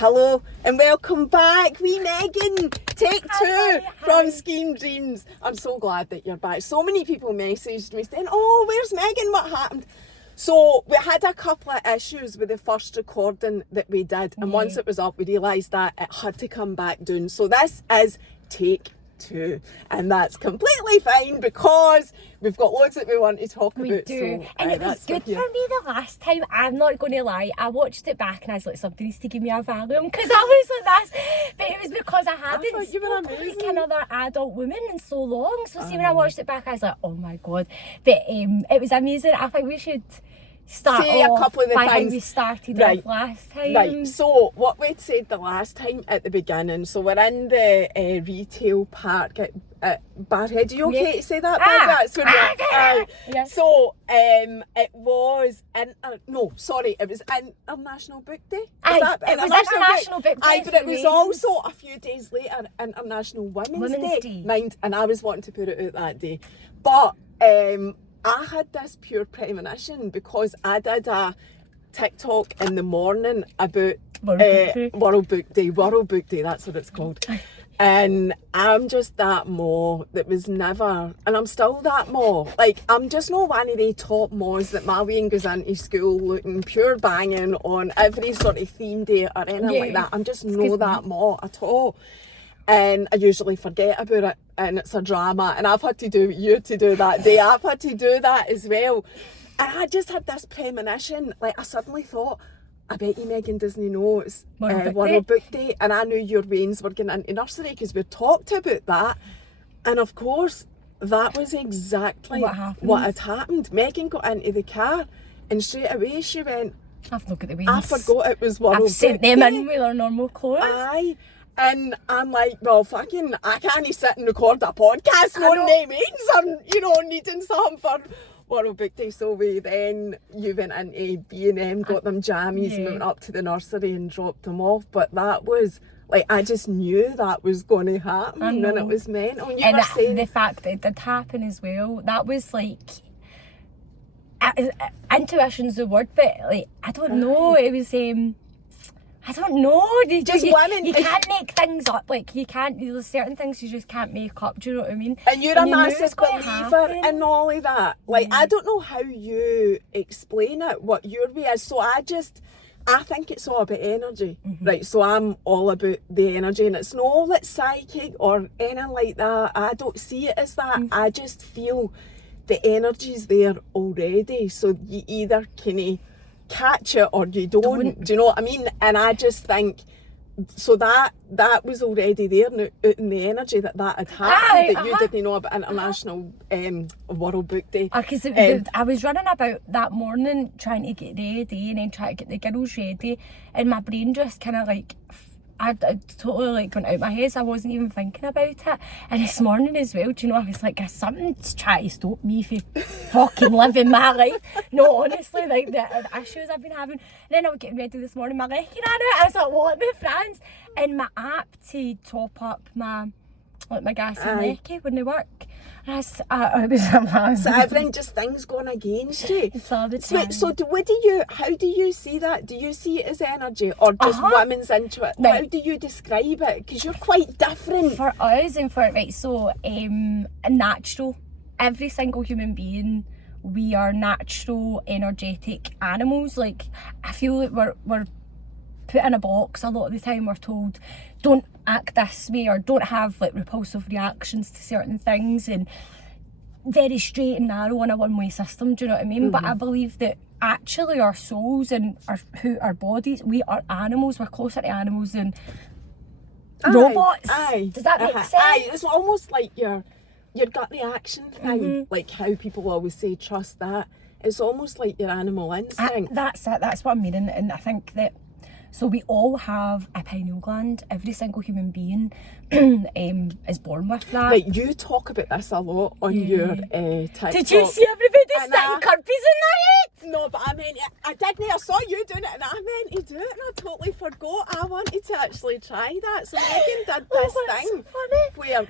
Hello and welcome back, wee Megan. Take two from Scheme Dreams. I'm so glad that you're back. So many people messaged me saying, oh, where's Megan? What happened? So we had a couple of issues with the first recording that we did. And once it was up, we realised that it had to come back down. So this is take two. And that's completely fine because we've got loads that we want to talk about. We do. So, and it was good for me the last time. I'm not going to lie. I watched it back and I was like, somebody needs to give me a Valium because I was like this. But it was because I hadn't spoken like another adult woman in so long. So see, when I watched it back, I was like, oh my God. But it was amazing. I think we should start say off a couple of the by things. How we started off last time. Right, so what we'd said the last time at the beginning, so we're in the retail park at Barhead. Are you okay to say that? That's where yeah. So it was it was International Book Day. It was International Book Day. But it was also a few days later International Women's Day. Mind, and I was wanting to put it out that day. But I had this pure premonition because I did a TikTok in the morning about World Book Day, that's what it's called. And I'm just that maw that was never, and I'm still that maw. Like, I'm just not one of the top maws that my ween goes into school looking pure banging on every sort of theme day or anything like that. I'm just not that maw at all. And I usually forget about it and it's a drama, and I've had to do what you had to do that day. I've had to do that as well. And I just had this premonition, like I suddenly thought, I bet you Megan doesn't know it's World Book Day. And I knew your wains were going into nursery because we talked about that. And of course, that was exactly what had happened. Megan got into the car and straight away she went, I've looked at the wains. I forgot it was World Book Day. I've sent them in with their normal clothes. Aye. And I'm like, well, fucking, I can't sit and record a podcast on them means I'm, needing something for World Book Day. So you went into B&M, got them jammies and went up to the nursery and dropped them off. But that was, like, I just knew that was going to happen and it was mental. And you were saying the fact that it did happen as well, that was like, intuition's the word, but like, I don't know, it was, I don't know. You can't make things up. Like, you can't. There's certain things you just can't make up. Do you know what I mean? And you're a massive believer in all of that. Like, I don't know how you explain it, what your way is. So I think it's all about energy, right? So I'm all about the energy, and it's not like psychic or anything like that. I don't see it as that. I just feel the energy's there already. So you either can catch it or you don't. Do you know what I mean? And I just think so that was already there in the energy that had happened, that you didn't know about International World Book Day. Because I was running about that morning trying to get ready and then trying to get the girls ready, and my brain just kind of like I totally like went out my head, so I wasn't even thinking about it. And this morning as well, do you know, I was like, there's something to try to stop me from fucking living my life. No, honestly, like the issues I've been having. And then I was getting ready this morning, my recce ran out. I was like, what my friends? And my app to top up my gas and recce wouldn't work. And it was amazing. So everything, just things going against you. It's all the time. So how do you see that? Do you see it as energy or just women's into it? Right. How do you describe it? Because you're quite different. For us and natural. Every single human being, we are natural, energetic animals. Like, I feel like we're put in a box a lot of the time. We're told, don't act this way or don't have like repulsive reactions to certain things, and very straight and narrow in a one-way system. Do you know what I mean? But I believe that actually our souls and our bodies, we are animals. We're closer to animals than robots. Does that make sense? It's almost like your gut reaction thing, like how people always say trust that. It's almost like your animal instinct. That's it. That's what I mean. And I think that, so we all have a pineal gland. Every single human being is born with that. Like, you talk about this a lot on your TikTok. Did you see everybody sticking Kirby's in their head? No, but I meant it. I didn't. I saw you doing it and I meant to do it and I totally forgot. I wanted to actually try that. So Megan did this thing so funny. where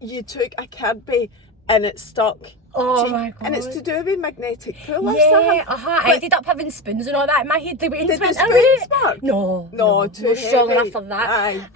you took a Kirby and it stuck Oh my God. And it's to do with magnetic pull or Yeah, something. I ended up having spoons and all that in my head. The veins Did the went spoons away. work? No, too strong heavy. enough for that.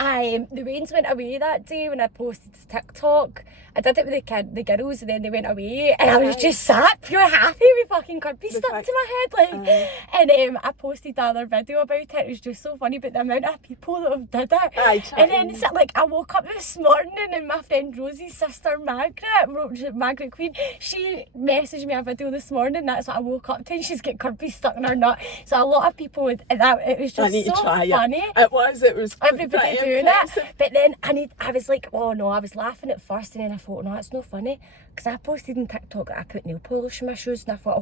The veins went away that day when I posted to TikTok. I did it with the girls, and then they went away, and I was just sat pure happy with fucking Kirby stuck to my head, and I posted the other video about it. It was just so funny, but the amount of people that have did it. And then so, like, I woke up this morning and my friend Rosie's sister Margaret Queen, she messaged me a video this morning. That's what I woke up to, and she's got Kirby stuck in her nut. So a lot of people would, that it was just so funny. It was Everybody doing it. But then I was like, oh no, I was laughing at first, and then I thought, no, it's not funny, because I posted on TikTok that I put nail polish in my shoes, and I thought,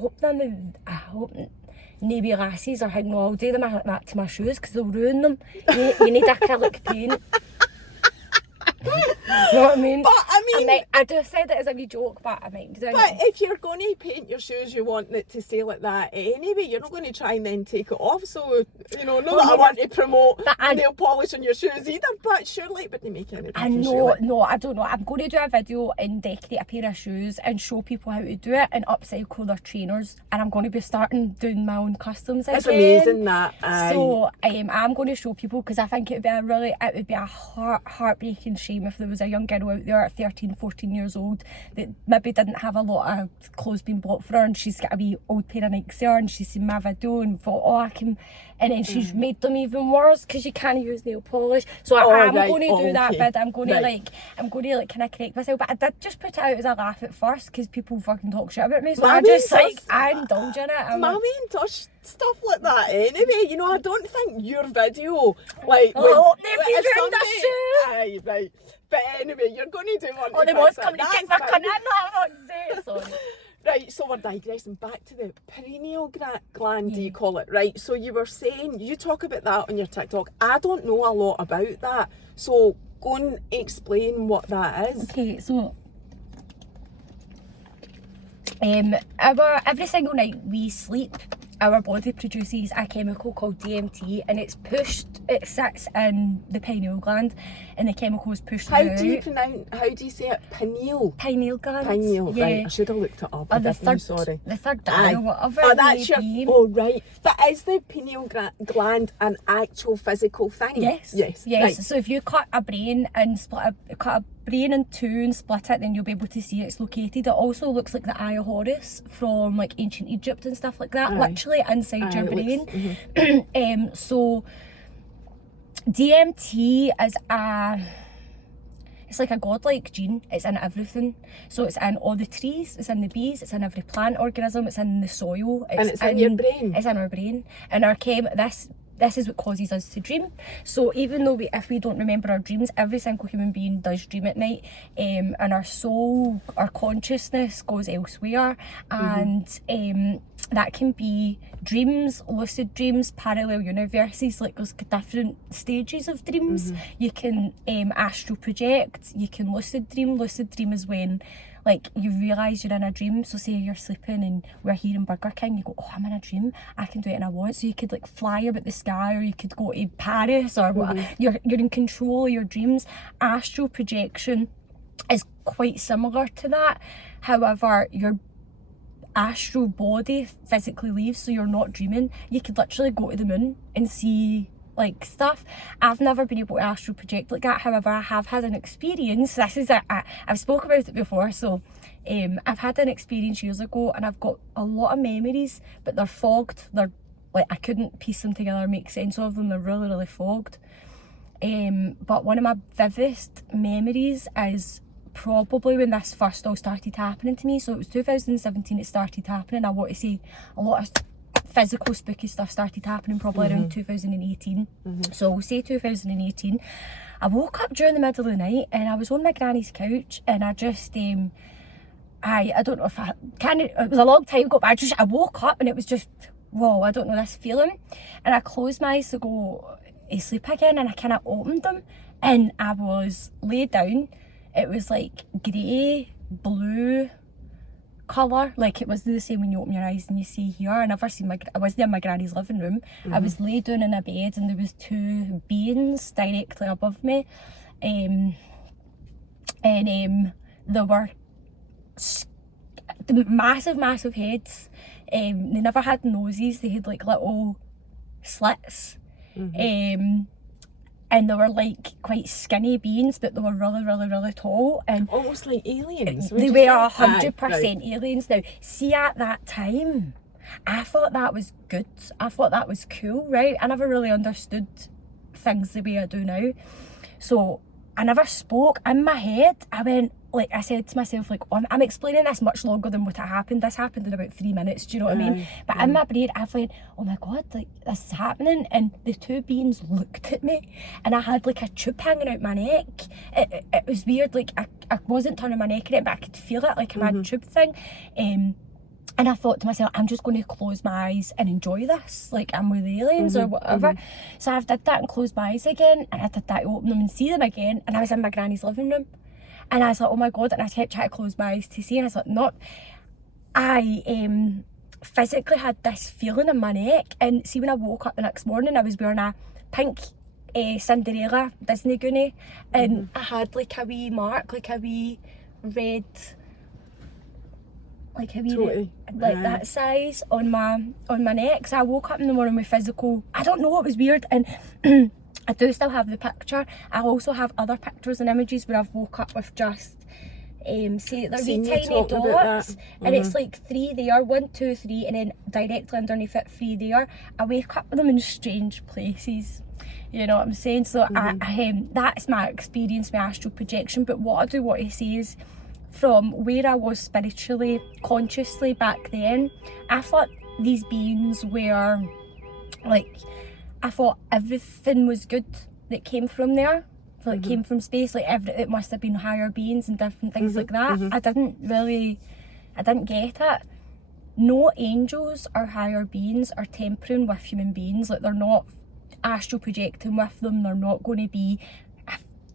I hope navy lasses are hanging all day them like that to my shoes, because they'll ruin them. You need acrylic paint. You know what I mean? But I mean, I just said it as a wee joke, but I might do it. But if you're going to paint your shoes, you want it to stay like that anyway. You're not going to try and then take it off. So, you know, not that I want to promote nail polish on your shoes either, but surely it wouldn't make any difference. No, I don't know. I'm going to do a video and decorate a pair of shoes and show people how to do it and upcycle their trainers. And I'm going to be starting doing my own customs again. It's amazing that. So I'm going to show people, because I think it would be a heartbreaking shame if there was a young girl out there at 13, 14 years old that maybe didn't have a lot of clothes being bought for her, and she's got a wee old pair of Nikes there, and she's seen my video and thought, oh, I can, and then she's made them even worse because you can't use nail polish. So I'm going to do that vid. I'm going to kind of correct myself, but I did just put it out as a laugh at first because people fucking talk shit about me, so I indulge in it. Mammy does stuff like that anyway. You know, I don't think your video, like, nobody's ruined their shoes. Aye, right. But anyway, you're going to do one. Oh, they was coming to kick my cunt in. Sorry. Right, so we're digressing back to the pineal gland, do you call it? Right, so you were saying, you talk about that on your TikTok. I don't know a lot about that. So go and explain what that is. Okay, so every single night we sleep, our body produces a chemical called DMT, and it sits in the pineal gland, and the chemical is pushed How out. do you say it? Pineal gland. Pineal, yeah. right. I should have looked it up. Or the third eye, or whatever it may be. Oh, right. But is the pineal gland an actual physical thing? Yes. Right. So if you cut a brain and cut a brain in two and split it, then you'll be able to see it's located. It also looks like the Eye of Horus from like ancient Egypt and stuff like that, literally inside your brain. So DMT is it's like a godlike gene. It's in everything. So it's in all the trees, it's in the bees, it's in every plant organism, it's in the soil. It's in your brain. It's in our brain. And this is what causes us to dream. So even though if we don't remember our dreams, every single human being does dream at night, and our soul, our consciousness goes elsewhere, and that can be dreams, lucid dreams, parallel universes. Like there's different stages of dreams. You can astral project, you can lucid dream. Lucid dream is when like you realise you're in a dream. So say you're sleeping and we're here in Burger King, you go, oh, I'm in a dream, I can do it and I want. So you could like fly about the sky, or you could go to Paris, or whatever. You're in control of your dreams. Astral projection is quite similar to that. However, your astral body physically leaves, so you're not dreaming. You could literally go to the moon and see like stuff. I've never been able to astral project like that. However, I have had an experience. This is I've spoke about it before. So I've had an experience years ago, and I've got a lot of memories, but they're fogged. They're like, I couldn't piece them together or make sense of them. They're really, really fogged. But one of my vividest memories is probably when this first all started happening to me. So it was 2017 it started happening. I want to say a lot of physical spooky stuff started happening probably around 2018. So we'll say 2018. I woke up during the middle of the night and I was on my granny's couch, and I just I don't know if I can, it was a long time ago, but I woke up and it was just, whoa, I don't know, this feeling. And I closed my eyes to go to sleep again, and I kind of opened them, and I was laid down. It was like grey, blue colour, like it was the same when you open your eyes and you see here. I wasn't in my granny's living room. I was laid down in a bed, and there was two beings directly above me, and they were the massive heads. They never had noses, they had like little slits. And they were like quite skinny beings, but they were really tall. And almost like aliens. They were 100% aliens. Now, see, at that time, I thought that was good. I thought that was cool, right? I never really understood things the way I do now. So I never spoke. In my head, I went, like, I said to myself, like, I'm explaining this much longer than what it happened. This happened in about 3 minutes, do you know what I mean? But in my brain, I went, oh my God, like, this is happening. And the two beings looked at me, and I had like a tube hanging out my neck. It was weird, like, I wasn't turning my neck in it, but I could feel it, like a mad tube thing. And I thought to myself, I'm just going to close my eyes and enjoy this. Like, I'm with aliens or whatever. So I did that and closed my eyes again. And I did that to open them and see them again. And I was in my granny's living room. And I was like, oh my God. And I kept trying to close my eyes to see. And I was like, no. I physically had this feeling in my neck. And see, when I woke up the next morning, I was wearing a pink Cinderella Disney goonie. And I had like a wee mark, like a wee red... like a wee, like that size on my neck. So I woke up in the morning with physical, I don't know, it was weird. And I do still have the picture. I also have other pictures and images where I've woke up with just say they're wee tiny dots, and it's like 3 there, 1, 2, 3, and then directly underneath it 3 there. I wake up with them in strange places, you know what I'm saying? So I that's my experience with astral projection. But what I do want to say is, from where I was spiritually, consciously back then, I thought these beings were like, I thought everything was good that came from there, like came from space, like it must have been higher beings and different things like that. I didn't get it. No angels or higher beings are tempering with human beings. Like, they're not astral projecting with them. They're not going to be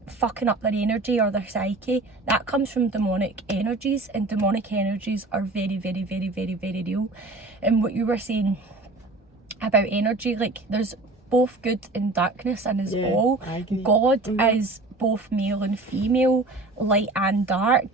fucking up their energy or their psyche. That comes from demonic energies, and demonic energies are very real. And what you were saying about energy, like, there's both good and darkness in us all. God is both male and female, light and dark.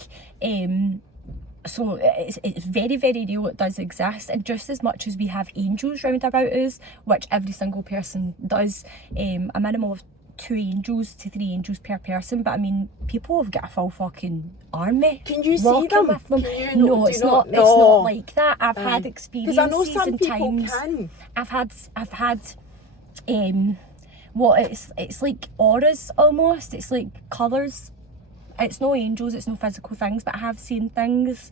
So it's very real. It does exist. And just as much as we have angels round about us, which every single person does, a minimum of 2 angels to 3 angels per person, but I mean, people have got a full fucking army. Can you see them? With them. No, it's not like that. I've had experiences, because I know some and people times can. I've had it's like auras almost. It's like colours. It's no angels, it's no physical things, but I have seen things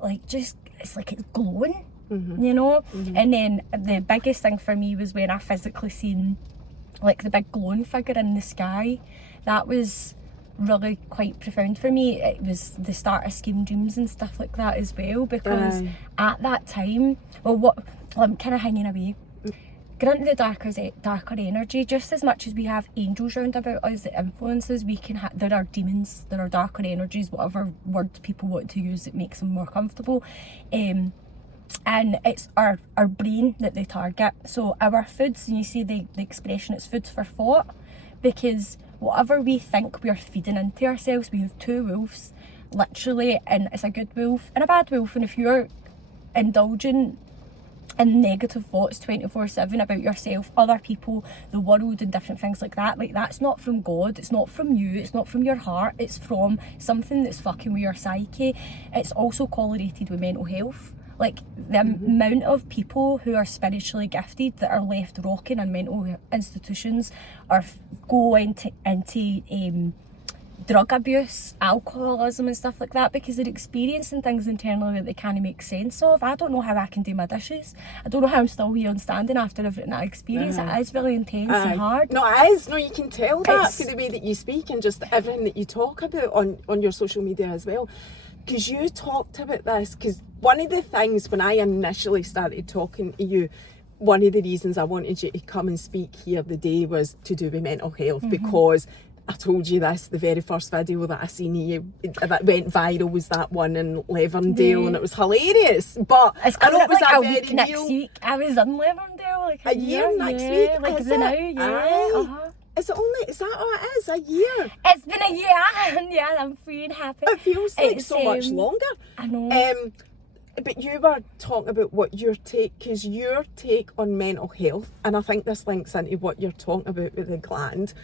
like, just, it's like it's glowing, you know? And then the biggest thing for me was when I physically seen like the big glowing figure in the sky. That was really quite profound for me. It was the start of scheme dreams and stuff like that as well, because at that time, I'm kind of hanging away. Grant the darker energy, just as much as we have angels round about us that influences, we can there are demons, there are darker energies, whatever word people want to use that makes them more comfortable. And it's our brain that they target. So our foods, and you see the expression, it's food for thought, because whatever we think we're feeding into ourselves, we have 2 wolves, literally, and it's a good wolf and a bad wolf. And if you're indulging in negative thoughts 24/7 about yourself, other people, the world, and different things like that, like, that's not from God, it's not from you, it's not from your heart, it's from something that's fucking with your psyche. It's also correlated with mental health. Like, the amount of people who are spiritually gifted that are left rocking in mental institutions or go into drug abuse, alcoholism and stuff like that, because they're experiencing things internally that they can't make sense of. I don't know how I can do my dishes. I don't know how I'm still here and standing after everything I experienced. It is really intense and hard. No, it is. No, you can tell that for the way that you speak and just everything that you talk about on your social media as well. Because you talked about this, because one of the things when I initially started talking to you, one of the reasons I wanted you to come and speak here the day was to do with mental health, because I told you this, the very first video that I seen you that went viral was that one in Leverdale, and it was hilarious. But it's I know it was like a a very week next real... week. I was in Leverdale, like a year next week, like is the it? now, Is that all it is? A year? It's been a year, and yeah, I'm free and happy. It feels like It's, so much longer. I know. But you were talking about what your take on mental health, and I think this links into what you're talking about with the gland,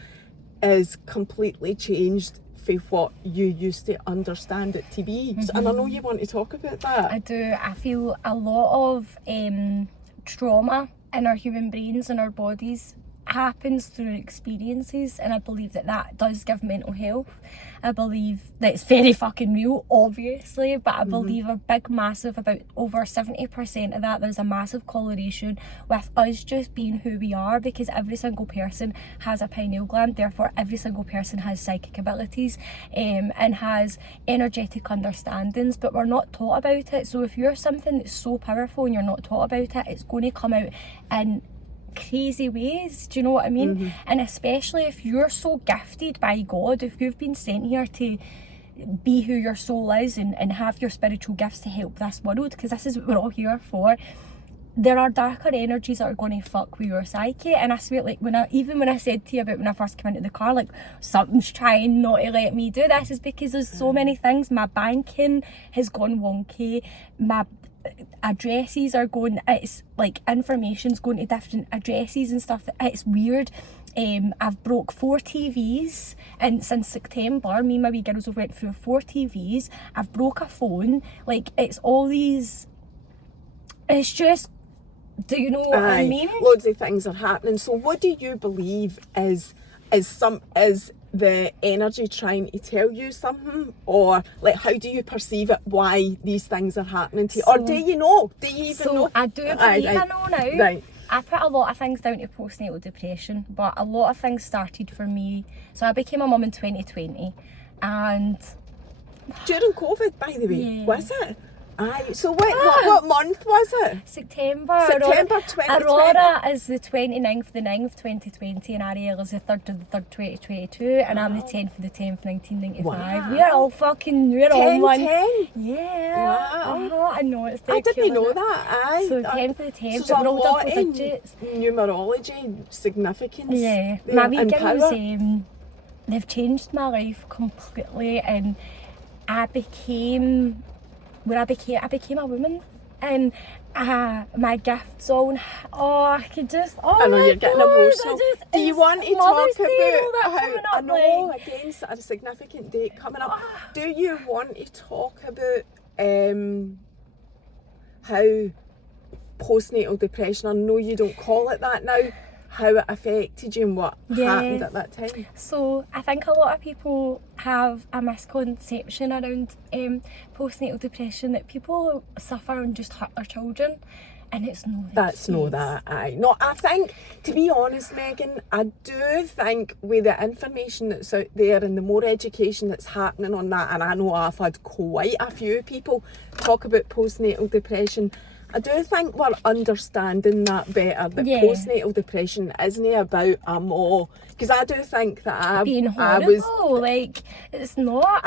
is completely changed for what you used to understand it to be. And I know you want to talk about that. I do. I feel a lot of trauma in our human brains and our bodies happens through experiences, and I believe that does give mental health. I believe that it's very fucking real, obviously, but I believe about over 70% of that, there's a massive correlation with us just being who we are, because every single person has a pineal gland, therefore every single person has psychic abilities and has energetic understandings, but we're not taught about it. So if you're something that's so powerful and you're not taught about it, it's going to come out in crazy ways, do you know what I mean? And especially if you're so gifted by God, if you've been sent here to be who your soul is and have your spiritual gifts to help this world, because this is what we're all here for, there are darker energies that are going to fuck with your psyche. And I swear, like, when I said to you about when I first came into the car, like, something's trying not to let me do this, is because there's so many things. My banking has gone wonky, my addresses are going, it's like information's going to different addresses and stuff. It's weird. I've broke 4 TVs, and since September me and my wee girls have went through 4 TVs. I've broke a phone. Like, it's all these, it's just, do you know what I mean? Loads of things are happening. So what do you believe is the energy trying to tell you something, or like how do you perceive it, why these things are happening to you, or do you know? Do you even know? I do believe I know now. Right. I put a lot of things down to postnatal depression, but a lot of things started for me. So I became a mum in 2020, and during COVID, by the way, yeah. Was it? Aye. So what month was it? September 2020. Aurora is the 29th of the 9th, 2020, and Ariel is the 3rd of the 3rd, 2022, and I'm the 10th of the 10th, 1995. Wow. We're all one. 10? Yeah. Wow. I know, it's I didn't know that. Aye. So 10th of the 10th, so we're all lot double in digits. Numerology significance. Yeah. There, My wee and girls, power. they've changed my life completely, and I became a woman, and my gifts all, I could just, I know you're getting emotional. Do you want to talk about how, I know, like, again, a significant date coming up. Do you want to talk about how postnatal depression, I know you don't call it that now, how it affected you and what happened at that time? So I think a lot of people have a misconception around postnatal depression, that people suffer and just hurt their children, and it's not. That's no that, aye. No, I think, to be honest, Megan, I do think with the information that's out there and the more education that's happening on that, and I know I've had quite a few people talk about postnatal depression, I do think we're understanding that better, that postnatal depression isn't about a more, because I do think that I was like, it's not.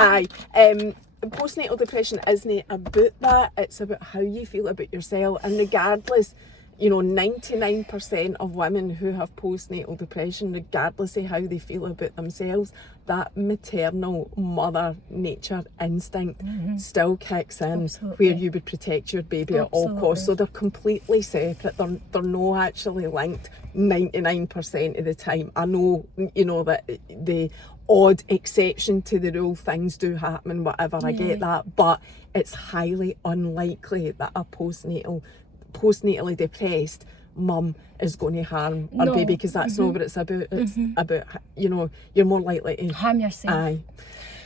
Postnatal depression isn't about that, it's about how you feel about yourself, and regardless, 99% of women who have postnatal depression, regardless of how they feel about themselves, that maternal mother nature instinct still kicks in. Absolutely. Where you would protect your baby at all costs. So they're completely separate. They're not actually linked 99% of the time. I know, that the odd exception to the rule, things do happen and whatever, I get that, but it's highly unlikely that a postnatally depressed mum is going to harm her baby, because that's not what it's about. It's about, you're more likely to harm yourself. Aye.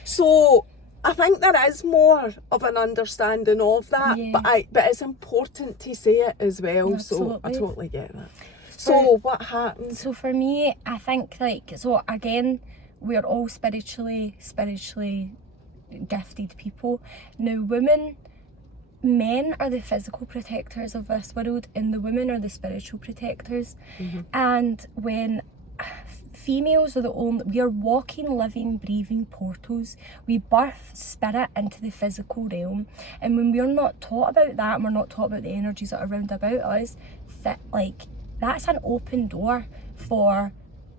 So I think there is more of an understanding of that, but it's important to say it as well. Absolutely. So I totally get that. So what happened? So for me, I think, so again, we're all spiritually gifted people. Now, men are the physical protectors of this world, and the women are the spiritual protectors. And when females are we are walking, living, breathing portals. We birth spirit into the physical realm, and when we're not taught about that, and we're not taught about the energies that are around about us, that's an open door for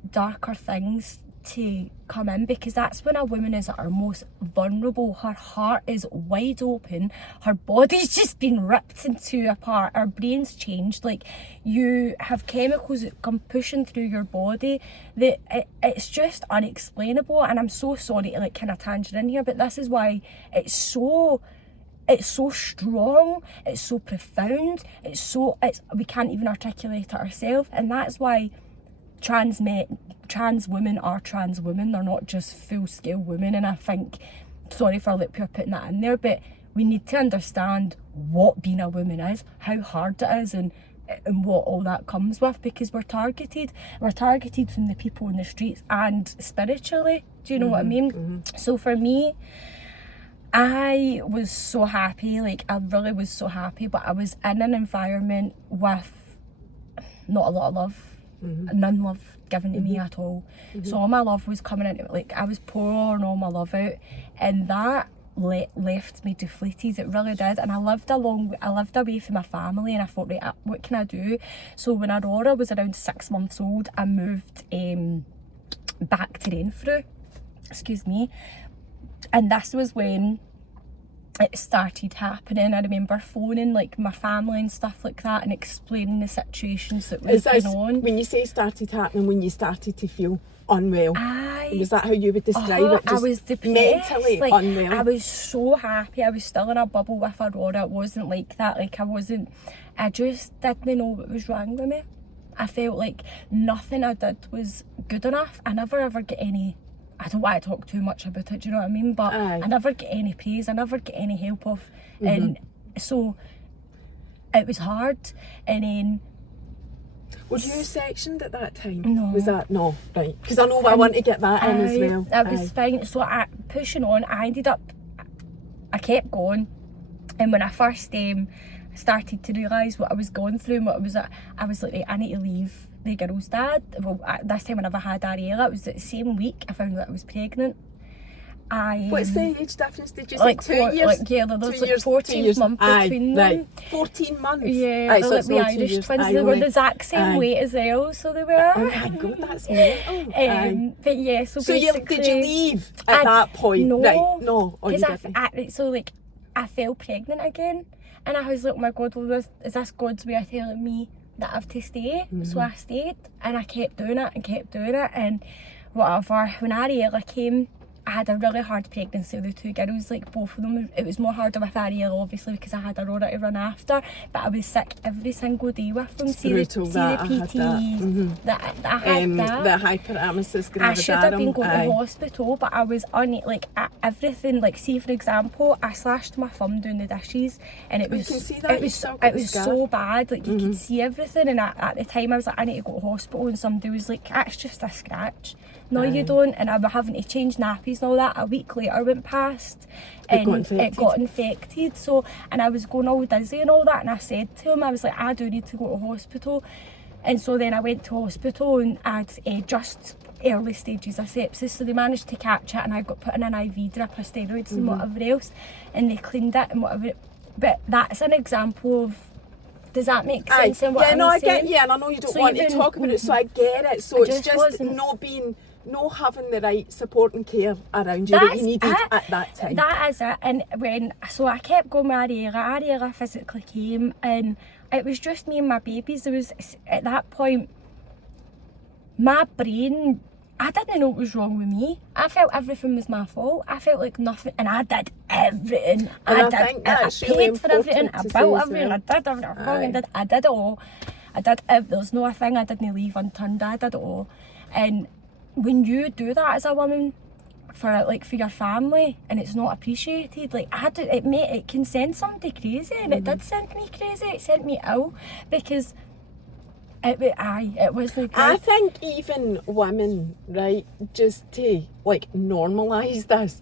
darker things to come in, because that's when a woman is at her most vulnerable. Her heart is wide open, her body's just been ripped in two apart, her brain's changed, like you have chemicals that come pushing through your body that it's just unexplainable. And I'm so sorry to like kind of tangent in here, but this is why it's so strong, it's so profound, we can't even articulate it ourselves. And that's why trans women are trans women. They're not just full-scale women. And I think, sorry for like putting that in there, but we need to understand what being a woman is, how hard it is, and what all that comes with, because we're targeted from the people in the streets and spiritually. Do you know what I mean? Mm-hmm. So for me, I was so happy, like I really was so happy, but I was in an environment with not a lot of love. Mm-hmm. None love given to me at all. Mm-hmm. So all my love was coming into, like I was pouring all my love out, and that left me deflated. It really did. And I lived away from my family, and I thought, right, what can I do? So when Aurora was around 6 months old, I moved back to Renfrew, and this was when it started happening. I remember phoning like my family and stuff like that and explaining the situations that was going on. When you say started happening, when you started to feel unwell, was that how you would describe it? Just I was depressed, mentally like, unwell. I was so happy. I was still in a bubble with Aurora. It wasn't like that. I just didn't know what was wrong with me. I felt like nothing I did was good enough. I never ever get any, I don't want to talk too much about it, do you know what I mean? But I never get any praise, I never get any help off. Mm-hmm. And so it was hard. And then... Were you sectioned at that time? No. Was that... No, right. Because I know I want to get that in as well. That was fine. So pushing on, I kept going. And when I first started to realise what I was going through and what it was, I was like, I need to leave the girl's dad. Well, this time whenever I had Ariella, it was the same week I found that I was pregnant. What's the age difference? Did you say 2 years? Like, yeah, there's like 14 months between them. Right. 14 months? Yeah, they're like the Irish twins. They were the exact same weight as well, so they were. Oh my God, that's mental. But yeah, so basically... did you leave at that point? No. Right, no. Because so like, I fell pregnant again, and I was like, oh my God, is this God's way of telling me that I have to stay? Mm-hmm. So I stayed, and I kept doing it, and whatever. When Ariella came, I had a really hard pregnancy with the two girls, like both of them. It was more harder with Ariella, obviously, because I had Aurora to run after, but I was sick every single day with them. See the PT, that I had that. The hyperemesis gravidarum. I should have been going to hospital, but I was on it, like everything. Like, see for example, I slashed my thumb doing the dishes, and it was so bad. Like you could see everything, and at the time I was like, I need to go to hospital, and somebody was like, that's just a scratch. No, you don't. And I was having to change nappies and all that. A week later went past, and it got infected. So, and I was going all dizzy and all that. And I said to him, I was like, I do need to go to hospital. And so then I went to hospital, and I had just early stages of sepsis. So they managed to catch it, and I got put in an IV drip of steroids and whatever else. And they cleaned it and whatever. But that's an example of... Does that make sense? And what I get you, and I know you don't want to talk about it, so I get it. So it's just not having the right support and care around you that you needed at that time. That is it. And so I kept going with Ariella physically came, and it was just me and my babies. There was, at that point, my brain, I didn't know what was wrong with me. I felt everything was my fault. I felt like nothing, and I did everything. I paid for everything, I built everything, I did everything, I did it all. There's no thing I didn't leave unturned. I did it all. And when you do that as a woman for your family, and it's not appreciated, like it can send somebody crazy, and it did send me crazy. It sent me ill, because it was like... I think even women, right, just to normalise this,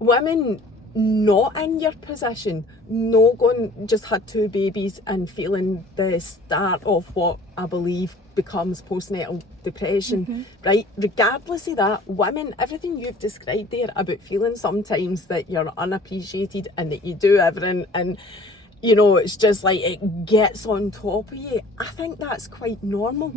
women not in your position, not going, just had 2 babies and feeling the start of what I believe becomes postnatal depression, right? Regardless of that, women, everything you've described there about feeling sometimes that you're unappreciated and that you do everything, and you know, it's just like it gets on top of you. I think that's quite normal.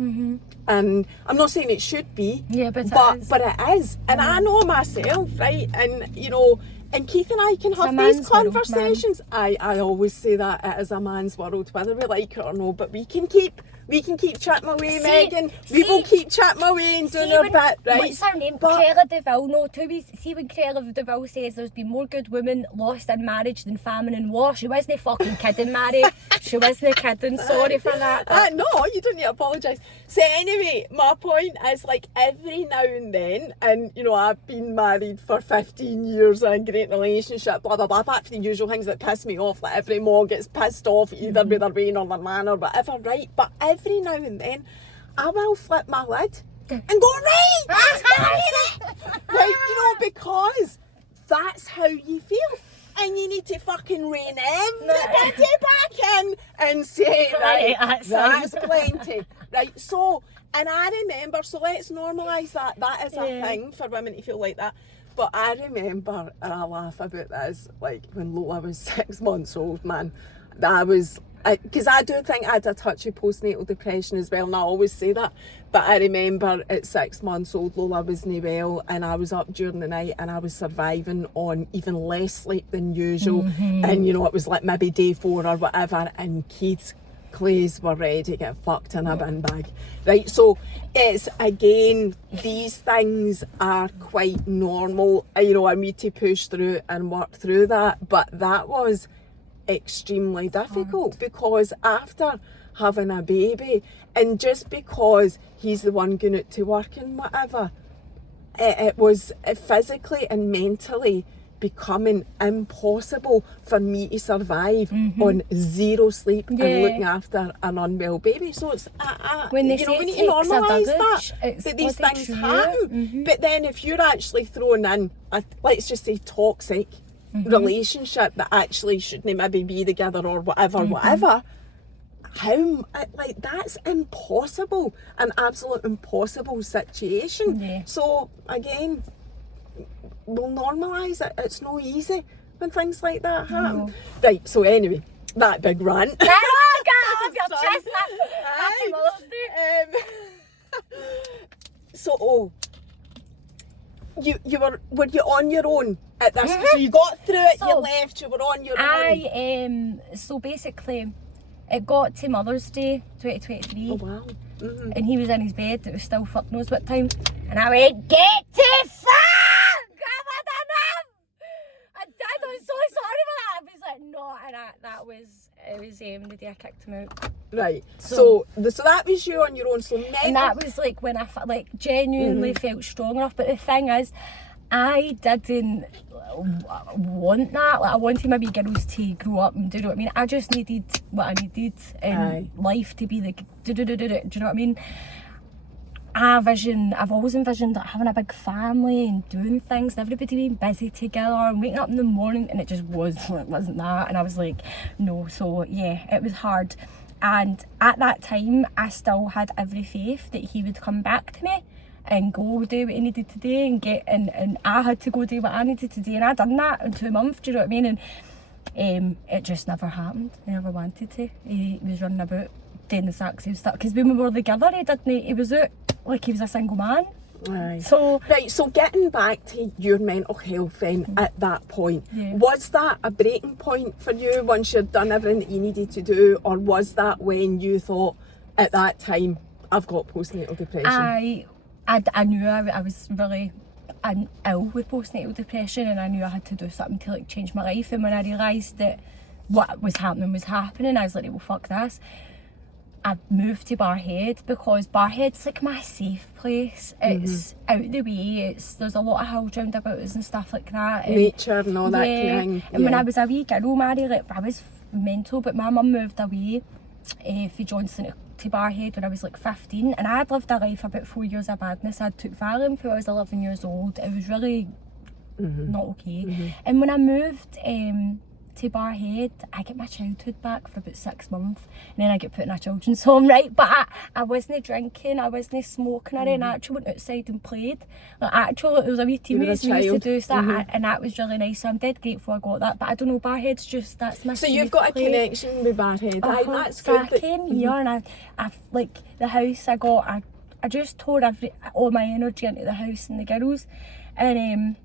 And I'm not saying it should be, but it is. And I know myself, right? And, you know, and Keith and I can have these conversations. I always say that it is a man's world, whether we like it or no, but we can keep chatting away, Megan. We will keep chatting away and doing our bit, right? What's her name? Clara Deville. No, see when Clara Deville says there's been more good women lost in marriage than famine and war. She wasn't fucking kidding, Mary. She wasn't kidding. Sorry for that. No, you don't need to apologise. So anyway, my point is, like, every now and then, and you know, I've been married for 15 years and a great relationship, blah blah blah, apart from the usual things that piss me off, like every mom gets pissed off either with their rain or their man or whatever, right? But every now and then I will flip my lid and go, right, let's marry it. Right, you know, because that's how you feel. And you need to fucking rein everybody back in and say, right, that's plenty. Right, so, and I remember, so let's normalise that. That is a thing for women to feel like that. But I remember, and I laugh about this, like when Lola was 6 months old, man, that was, because I do think I had a touch of postnatal depression as well, and I always say that. But I remember at 6 months old, Lola wasn't well, and I was up during the night and I was surviving on even less sleep than usual. And you know, it was like maybe day 4 or whatever, and Keith's clothes were ready to get fucked in a bin bag. Right, so it's, again, these things are quite normal, you know, I need to push through and work through that. But that was extremely difficult because after having a baby, and just because he's the one going out to work and whatever, it was physically and mentally becoming impossible for me to survive on 0 sleep and looking after an unwell baby. So it's when they you say know, we need to normalise that these things true. happen. But then if you're actually throwing in a, let's just say, toxic relationship that actually shouldn't maybe be together or whatever, how, like, that's impossible, an absolute impossible situation. So again, we'll normalise it. It's no easy when things like that happen. Right, so anyway, that big rant. So you were you on your own at this? So you got through it, you left, you were on your own. So basically it got to Mother's Day 2023. Oh wow. And he was in his bed, it was still fuck knows what time, and I went, get to fuck! I've had enough! I did, I'm so sorry for that. I was like, no, and it was the day I kicked him out. Right, so that was you on your own, so and that was like when I genuinely felt strong enough. But the thing is, I didn't want that. Like, I wanted maybe girls to grow up and do you know what I mean? I just needed what I needed in life to be like, do you know what I mean? I've always envisioned like having a big family and doing things and everybody being busy together and waking up in the morning, and it wasn't that. And I was like, no. So yeah, it was hard. And at that time, I still had every faith that he would come back to me and go do what he needed to do and I had to go do what I needed to do, and I done that in 2 months, do you know what I mean? And it just never happened. He never wanted to. He was running about doing the exact same stuff, because when we were together, he was out like he was a single man. So getting back to your mental health then, at that point, was that a breaking point for you once you'd done everything that you needed to do, or was that when you thought at that time, I've got postnatal depression? I knew I was really ill with postnatal depression, and I knew I had to do something to like change my life. And when I realised that what was happening, I was like, well, fuck this. I moved to Barhead because Barhead's like my safe place. It's out the way. There's a lot of hills round about us and stuff like that. And nature and all that kind of thing. And when I was a wee girl, Mary, like, I was mental, but my mum moved away from Johnson to Barhead when I was like 15, and I'd lived a life about 4 years of badness. I took Valium when I was 11 years old. It was really not okay. And when I moved to to Barhead, I get my childhood back for about 6 months, and then I get put in a children's home, right? But I wasn't drinking, I wasn't smoking or anything. I actually went outside and played. Like, actually, there was a wee team who used to do that, and that was really nice. So I'm dead grateful I got that. But I don't know, Barhead's just, that's my So you've got a connection with Barhead. That's so good. I came here, and I like the house I got. I just poured all my energy into the house and the girls, and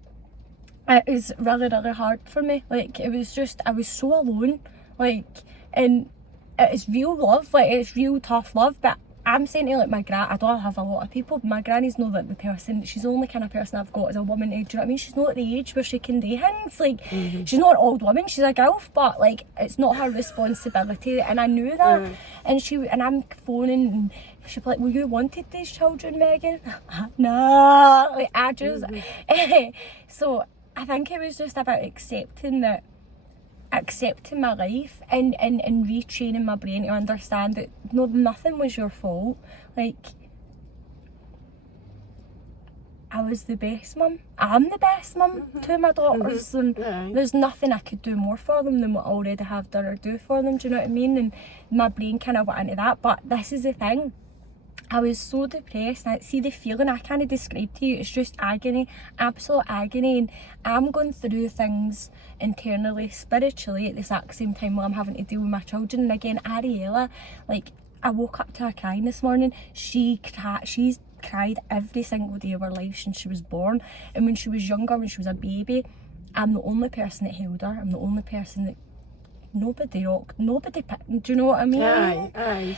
it was really, really hard for me. Like, it was just, I was so alone. Like, and it's real love, like, it's real tough love. But I'm saying to, like, my I don't have a lot of people, but my granny's not like the person, she's the only kind of person I've got as a woman age, do you know what I mean? She's not at the age where she can do things. Like, she's not an old woman, she's a gilf, but, like, it's not her responsibility, and I knew that. And I'm phoning, and she'd be like, well, you wanted these children, Megan? No, like, I just, so I think it was just about accepting my life and retraining my brain to understand that nothing was your fault. Like, I was the best mum. I'm the best mum to my daughters, and there's nothing I could do more for them than what I already have done or do for them, do you know what I mean? And my brain kind of went into that. But this is the thing, I was so depressed. I see the feeling I can't describe to you. It's just agony, absolute agony. And I'm going through things internally, spiritually, at the exact same time while I'm having to deal with my children. And again, Ariella, like, I woke up to her crying this morning. She's cried every single day of her life since she was born. And when she was younger, when she was a baby, I'm the only person that held her. I'm the only person that nobody, do you know what I mean? Aye.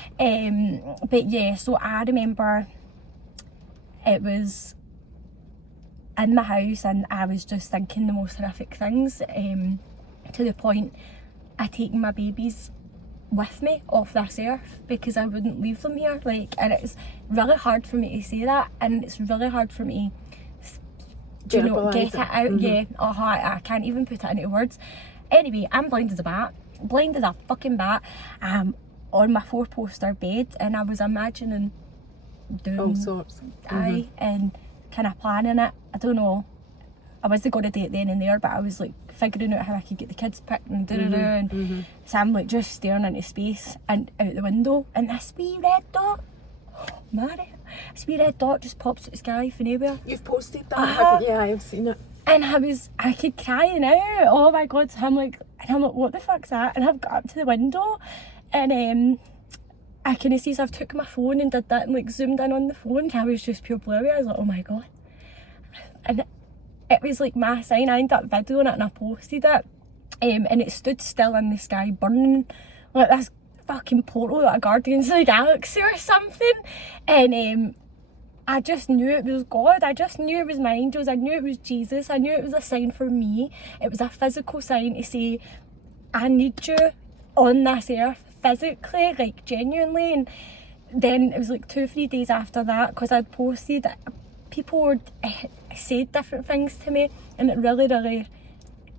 But yeah, so I remember it was in my house, and I was just thinking the most horrific things, to the point I taken my babies with me off this earth because I wouldn't leave them here. Like, and it's really hard for me to say that, and it's really hard for me, get it out. I can't even put it into words. Anyway, I'm blind as a fucking bat, on my 4-poster bed, and I was imagining doing all sorts. And kind of planning it. I don't know, I wasn't going to do it then and there, but I was like figuring out how I could get the kids picked and and so I'm like just staring into space and out the window, and this wee red dot, this wee red dot just pops out the sky from nowhere. You've posted that, haven't you? I've seen it. And I keep crying out, oh my god. So I'm like, what the fuck's that? And I've got up to the window, and I kind of see, so I've took my phone and did that and like zoomed in on the phone, and I was just pure blurry. I was like, oh my god. And it was like my sign. I ended up videoing it and I posted it, and it stood still in the sky burning like this fucking portal at a Guardians of the Galaxy or something. And I just knew it was God. I just knew it was my angels. I knew it was Jesus. I knew it was a sign for me. It was a physical sign to say, I need you on this earth physically, like genuinely. And then it was like 2-3 days after that, because I'd posted, people would said different things to me, and it really, really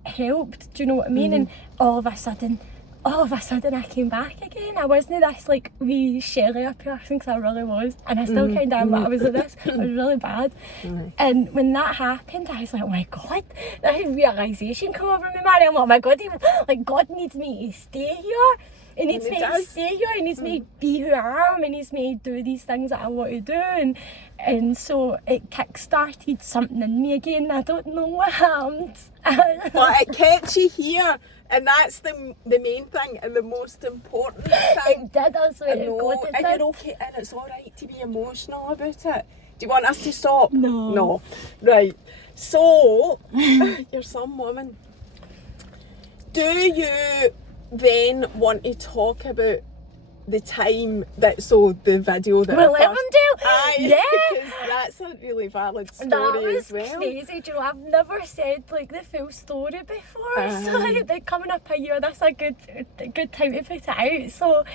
helped. Do you know what I mean? And all of a sudden I came back again. I wasn't this like wee shelly person, because I really was, and I still kind of am, but I was like this. It was really bad. And when that happened, I was like, oh my god, that realisation come over me, Mary. I'm like, oh my god, like God needs me to stay here. He needs me to stay here. He needs me to be who I am. He needs me to do these things that I want to do. And so it kick-started something in me again. I don't know what happened. But it kept you here. And that's the main thing and the most important thing. It did, also. And you're okay, and it's alright to be emotional about it. Do you want us to stop? No. Right. So, you're some woman. Do you then want to talk about the time that, the video that Aye, yeah, because that's a really valid story that was as well. crazy. Do you know, I've never said like the full story before, so like coming up a year, that's a good time to put it out. So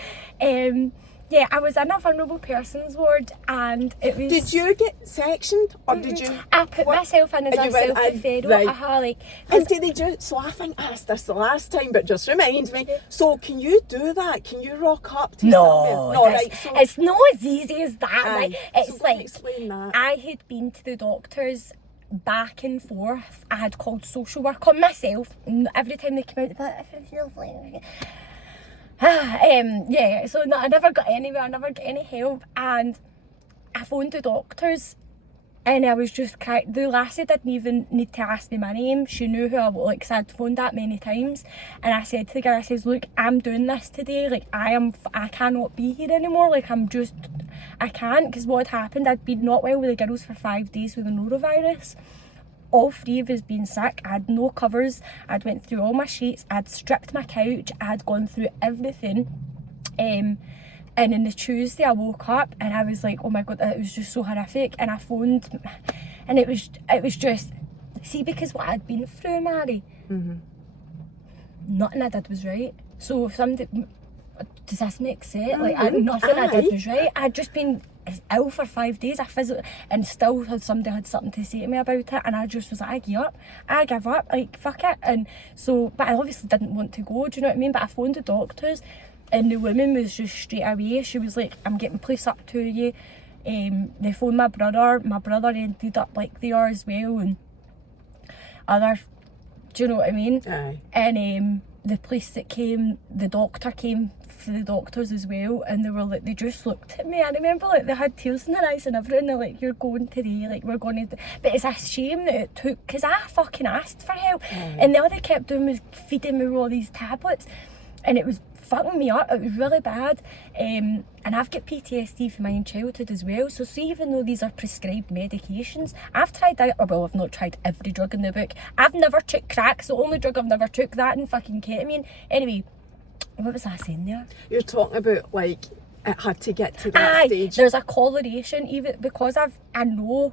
yeah, I was in a vulnerable persons ward, and it was... Did you get sectioned, or did you... I put myself in as a self-referral. Right. And did they do... So I think I asked this the last time, but just remind me. So can you do that? Can you rock up to something? No, right, so it's not as easy as that. Like, it's so like... Explain that. I had been to the doctors back and forth. I had called social work on myself. Every time they came out, but if it feels like... yeah, so no, I never got anywhere, I never got any help, and I phoned the doctors, and I was just crying. The lassie didn't even need to ask me my name. She knew who I was, like, 'cause I'd phoned that many times. And I said to the girl, I says, look, I'm doing this today, like, I cannot be here anymore, like, I can't, because what had happened, I'd been not well with the girls for 5 days with the norovirus. All 3 of us being sick. I had no covers. I'd went through all my sheets. I'd stripped my couch. I'd gone through everything. And then the Tuesday I woke up and I was like, oh my God, it was just so horrific. And I phoned, and it was just, see, because what I'd been through, Mary, nothing I did was right. So if somebody, does this make sense? Like, nothing I did was right. I'd just been ill for 5 days. And still somebody had something to say to me about it, and I just was like, I give up, like, fuck it. And so, but I obviously didn't want to go, do you know what I mean? But I phoned the doctors, and the woman was just straight away, she was like, I'm getting placed up to you. They phoned my brother ended up like there as well, and other, do you know what I mean? Aye. And the place that came, the doctor came for the doctors as well, and they were like, they just looked at me. I remember, like, they had tears in their eyes and everything. They're like, you're going today, like, we're going to, but it's a shame that it took, because I fucking asked for help. And all they kept doing was feeding me with all these tablets, and it was fucking me up. It was really bad. And I've got PTSD from my own childhood as well. So see, even though these are prescribed medications, I've tried out, well, I've not tried every drug in the book. I've never took crack. It's the only drug I've never took, that and fucking ketamine. Anyway, what was I saying there? You're talking about, like, it had to get to that stage. There's a correlation, even because I know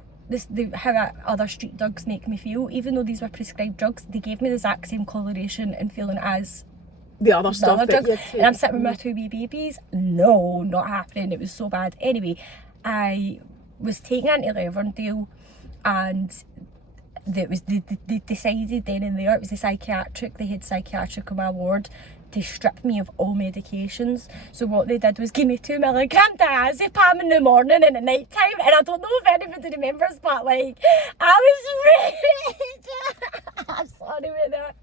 how other street drugs make me feel. Even though these were prescribed drugs, they gave me the exact same correlation and feeling as the other stuff that drugs. you take. And I'm sitting with my 2 wee babies. No, not happening. It was so bad. Anyway, I was taken into Leverdale, and they decided then and there, it was they had psychiatric on my ward to strip me of all medications. So what they did was give me 2 milligram diazepam in the morning and at night time. And I don't know if anybody remembers, but, like, I was raging. I'm sorry with that.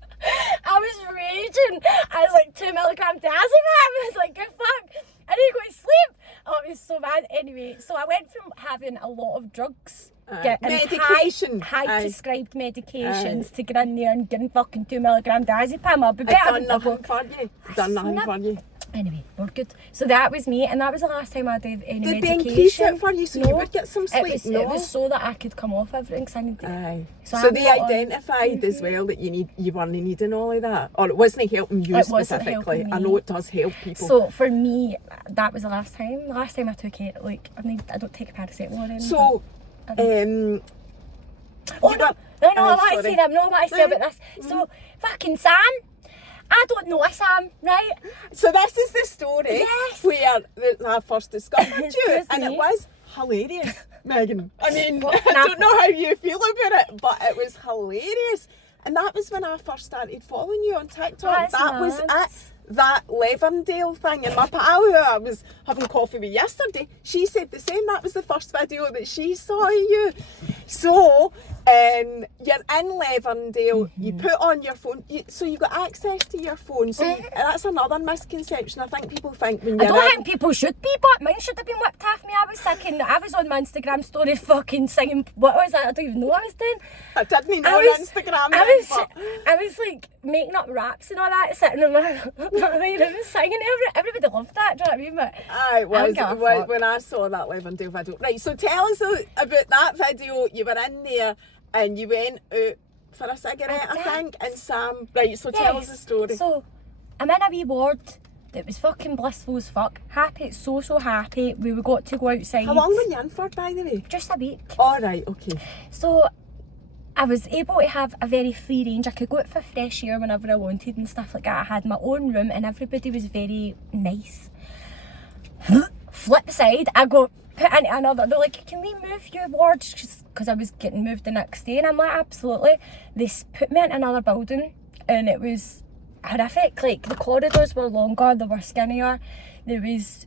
I was raging. I was like, 2 milligram diazepam. I was like, good fuck, I need to go to sleep. Oh, it was so bad. Anyway, so I went from having a lot of drugs, medication, high prescribed medications, to get in there and getting fucking 2 milligram diazepam. I'll be better. Done nothing for you. Done nothing for you. Anyway, we're good. So that was me, and that was the last time I did any medication. Did they increase it for you so you would get some sleep? It was so that I could come off everything, because I needed. Aye. So they identified as well that you weren't needing all of that, or it wasn't helping you specifically. I know it does help people. So for me, that was the last time. The last time I took it, like, I don't take a paracetamol or anything. So, I want to say about this. So, fucking Sam. I don't know Sam, right? So this is the story where I first discovered you, and me. it was hilarious, Megan. I mean, I don't know how you feel about it, but it was hilarious. And that was when I first started following you on TikTok. That was it. That Leverdale thing, and my pal who I was having coffee with yesterday, she said the same. That was the first video that she saw of you. So you're in Leverdale, you put on your phone, so you got access to your phone. So that's another misconception. I think people think when you're I don't think people should be, but mine should have been whipped off me. I was on my Instagram story fucking singing, what was that? I don't even know what I was doing. I didn't know on Instagram. I was like making up raps and all that, sitting in my room singing. Everybody loved that, do you know what I mean? But it was when I saw that Leverdale video. Right, so tell us about that video. You were in there and you went out for a cigarette, I think, and Sam. Right, so tell us the story. So I'm in a wee ward that was fucking blissful as fuck. Happy, so happy. We got to go outside. How long were you in for, by the way? Just a week. Alright, okay. So I was able to have a very free range. I could go out for fresh air whenever I wanted and stuff like that. I had my own room and everybody was very nice. Flip side, I got put into another. They're like, can we move your ward? Because I was getting moved the next day. And I'm like, absolutely. They put me into another building and it was horrific. Like, the corridors were longer, they were skinnier. There was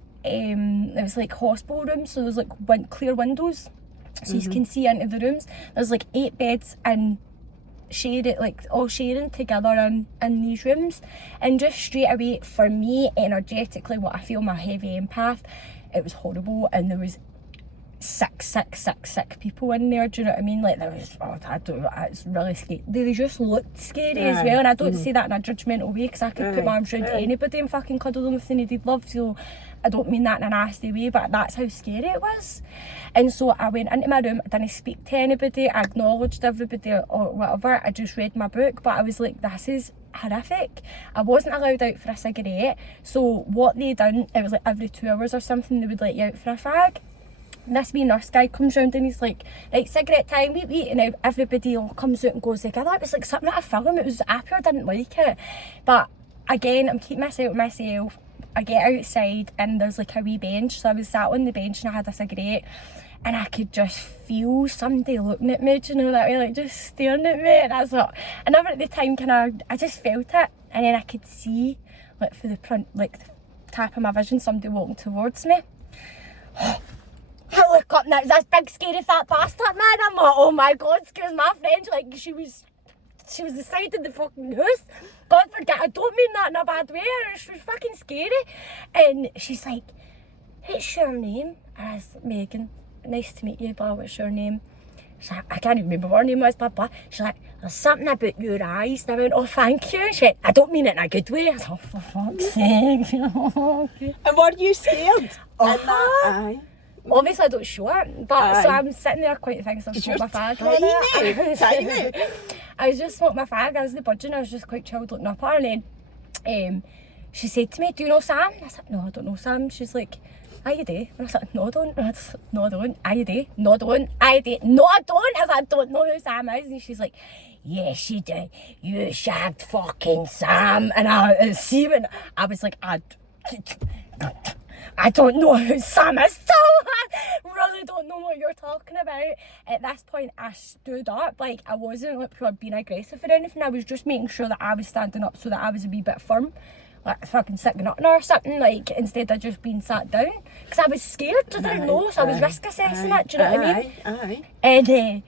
like hospital rooms, so there was like clear windows. So you can see into the rooms. There's like 8 beds and share it, like all sharing together in these rooms. And just straight away, for me, energetically, what I feel, my heavy empath, it was horrible. And there was sick people in there, do you know what I mean? Like there was, it's really scary. They just looked scary as well, and I don't say that in a judgmental way, because I could put my arms around anybody and fucking cuddle them if they needed love, so I don't mean that in a nasty way, but that's how scary it was. And so I went into my room, I didn't speak to anybody, I acknowledged everybody or whatever, I just read my book, but I was like, this is horrific. I wasn't allowed out for a cigarette, so what they done, it was like every 2 hours or something, they would let you out for a fag. And this wee nurse guy comes round and he's like, right, cigarette time, wee, and everybody all comes out and goes like, oh, that was like something out of a film, it was, I pure didn't like it. But again, I'm keeping myself, I get outside and there's like a wee bench, so I was sat on the bench and I had a cigarette, and I could just feel somebody looking at me, do you know that way, like just staring at me, and I thought, I never at the time I just felt it, and then I could see, like for the front, like the tap of my vision, somebody walking towards me. I look up and there's this big scary fat bastard, man. I'm like, oh my god, excuse my French, like she was the side of the fucking house. God forget, I don't mean that in a bad way, she was fucking scary. And she's like, what's your name? And I was like, Megan, nice to meet you, blah, what's your name? She's like, I can't even remember what her name was, blah, blah. She's like, there's something about your eyes. And I went, oh, thank you. She went, I don't mean it in a good way. I was like, oh, for fuck's sake. Okay. And were you scared in that? Aye. Obviously I don't show it, but so I'm sitting there quite thinking, I'm smoking my fag. Tiny. I was just smoking my fag, I was in the budget, I was just quite chilled looking up at her, and then she said to me, do you know Sam? I said, no, I don't know Sam. She's like, aye you do. And I said, no I don't. And I said, no I don't. Aye you do. No I don't. Aye you do. No I don't. I said, I don't know who Sam is. And she's like, yes you do. You shagged fucking Sam. And I see when I was like, I don't know who Sam is, so I really don't know what you're talking about. At this point, I stood up, like I wasn't like being aggressive or anything, I was just making sure that I was standing up so that I was a wee bit firm, like fucking sitting up or something, like instead of just being sat down, because I was scared, I didn't know, so I was risk assessing it, do you know what I mean? Aye. And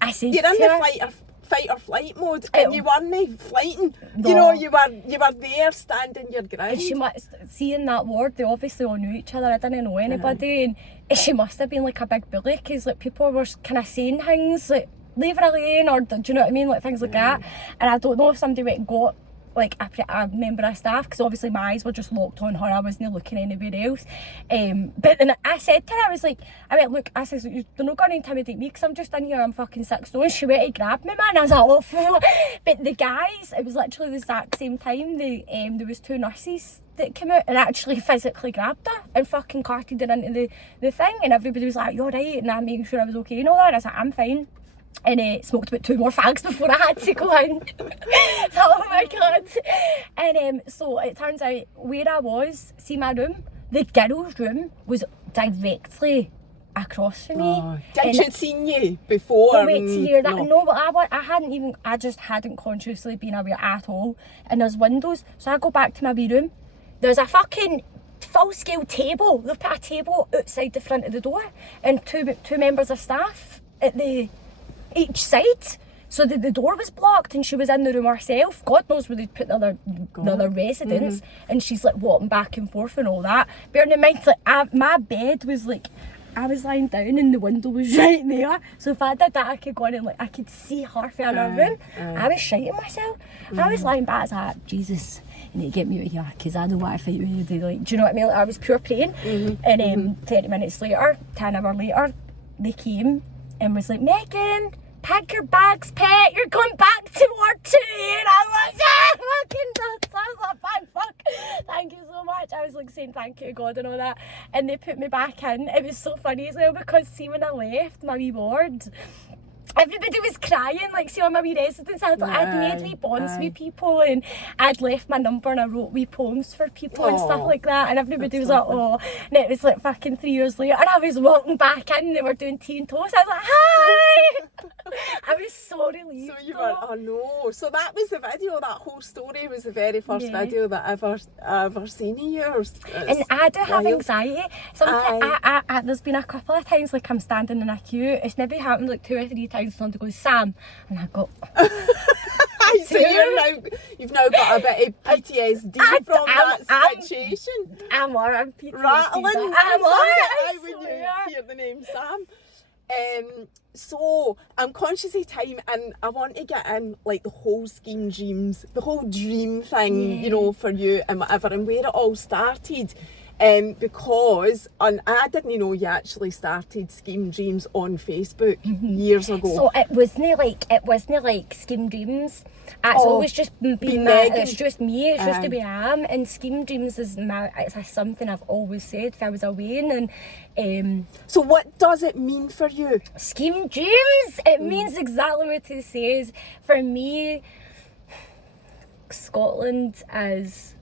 I said, you're in the fight or flight mode, and you weren't flighting. No. You know, you were there standing your ground. And she must, seeing that ward, they obviously all knew each other, I didn't know anybody, and she must have been like a big bully, because like people were kind of saying things like, leave her alone, or do you know what I mean, like things like that. And I don't know if somebody went and got like a member of staff, because obviously my eyes were just locked on her, I wasn't looking anywhere else. But then I said to her, I went, look, I said, they're not going to intimidate me because I'm just in here, I'm fucking 6 stone. She went to grab me, man. I was like, oh, but the guys, it was literally the exact same time, there was 2 nurses that came out and actually physically grabbed her and fucking carted her into the thing, and everybody was like, you're right, and I'm making sure I was okay and all that, and I was like, I'm fine. And smoked about 2 more fags before I had to go in. So, oh my god. And so it turns out where I was, see my room, the girls' room was directly across from me. Oh, did she seen you before? Oh, wait to hear that. No, but I just hadn't consciously been aware at all. And there's windows, so I go back to my wee room. There's a fucking full scale table. They've put a table outside the front of the door, and two members of staff at each side, so that the door was blocked, and she was in the room herself. God knows where they'd put the other residents, and she's like walking back and forth and all that. Bearing in mind, like my bed was like, I was lying down and the window was right there, so if I did that I could go in and like I could see her from her room. I was shitting myself. I was lying back, I was like, Jesus, you need to get me out of here, because I don't want to fight with you, like, do you know what I mean? Like, I was pure pain. And 30 minutes later, 10 hours later, they came and was like, Megan, pack your bags, pet, you're going back to work today. And I'm like, yeah, fucking nuts. I was like, fuck, thank you so much. I was like saying thank you to God and all that, and they put me back in. It was so funny as well, because see, when I left my wee ward, everybody was crying, like, see all my wee residents, I'd made wee bonds with people, and I'd left my number and I wrote wee poems for people and stuff like that, and everybody was like, oh, and it was like fucking 3 years later, and I was walking back in, they were doing tea and toast, I was like, hi! I was so relieved. So you were, oh no. So that was the video, that whole story was the very first video that I ever seen of yours. And I do have anxiety. Sometimes there's been a couple of times like I'm standing in a queue. It's maybe happened like 2 or 3 times. Someone goes, Sam, and I go. So you've now got a bit of PTSD from that situation. I'm PTSD. Rattling. I'm when you hear the name Sam. So I'm conscious of time, and I want to get in like the whole scheme dreams, the whole dream thing, you know, for you and whatever, and where it all started. Because I didn't know you actually started Scheme Dreams on Facebook years ago. So it wasn't like Scheme Dreams. It's always just been it's just me. It's just the way I am. And Scheme Dreams is something I've always said if I was away. And so what does it mean for you? Scheme Dreams. It means exactly what it says. For me, Scotland is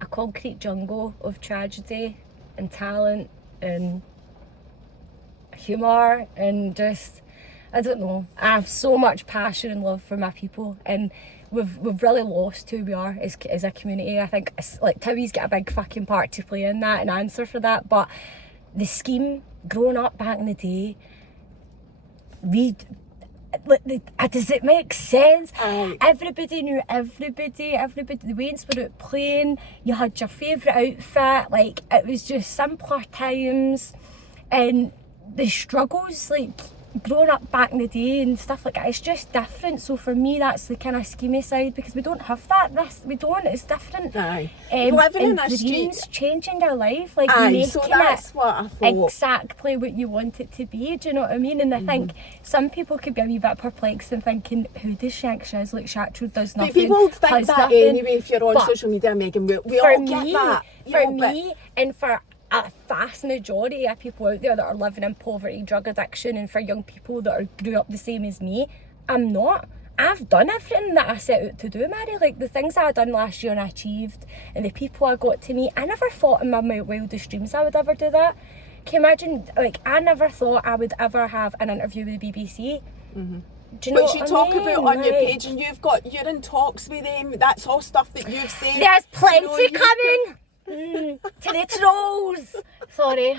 a concrete jungle of tragedy and talent and humour and just, I don't know, I have so much passion and love for my people, and we've really lost who we are as a community. I think like Towie's got a big fucking part to play in that and answer for that, but the scheme, growing up back in the day, does it make sense? Everybody knew everybody, the Waynes were out playing, you had your favourite outfit, like it was just simpler times, and the struggles like growing up back in the day and stuff like that, it's just different. So for me that's the kind of schemey side, because we don't have that. It's different. Living in a dreams street, changing your life, like making so that's what I thought. Exactly what you want it to be, do you know what I mean? And I think some people could be a wee bit perplexed and thinking, who does she think she is? Like, she actually does nothing. But people think that nothing. Anyway if you're on social media, Megan. We all get that. For me, and for a vast majority of people out there that are living in poverty, drug addiction, and for young people that grew up the same as me, I'm not. I've done everything that I set out to do, Mary. Like the things I done last year and I achieved, and the people I got to meet, I never thought in my wildest dreams I would ever do that. Can you imagine, like, I never thought I would ever have an interview with the BBC. Do you know what you talk about on your page, and you're in talks with them, that's all stuff that you've said. There's plenty coming! To the trolls. Sorry.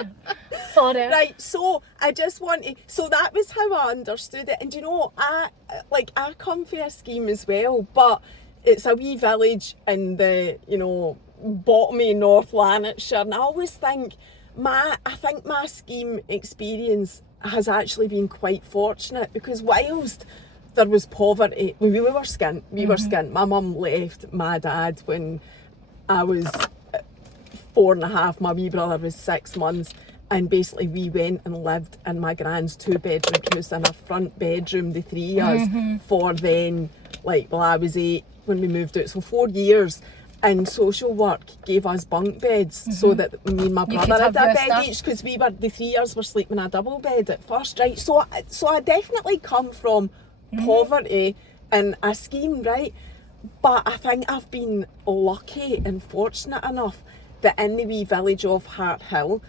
Right, so I just want to, so that was how I understood it. And you know, I come from a scheme as well, but it's a wee village in the, you know, bottom of North Lanarkshire, and I always think my scheme experience has actually been quite fortunate, because whilst there was poverty, we were skint. My mum left my dad when I was 4.5, my wee brother was 6 months, and basically we went and lived in my gran's 2-bedroom house in a front bedroom, the 3 years, for then, like, well, I was 8 when we moved out, so 4 years. And social work gave us bunk beds so that me and my brother had a bed each, because the 3 years were sleeping in a double bed at first, right? So I definitely come from poverty and a scheme, right? But I think I've been lucky and fortunate enough that in the wee village of Hart Hill,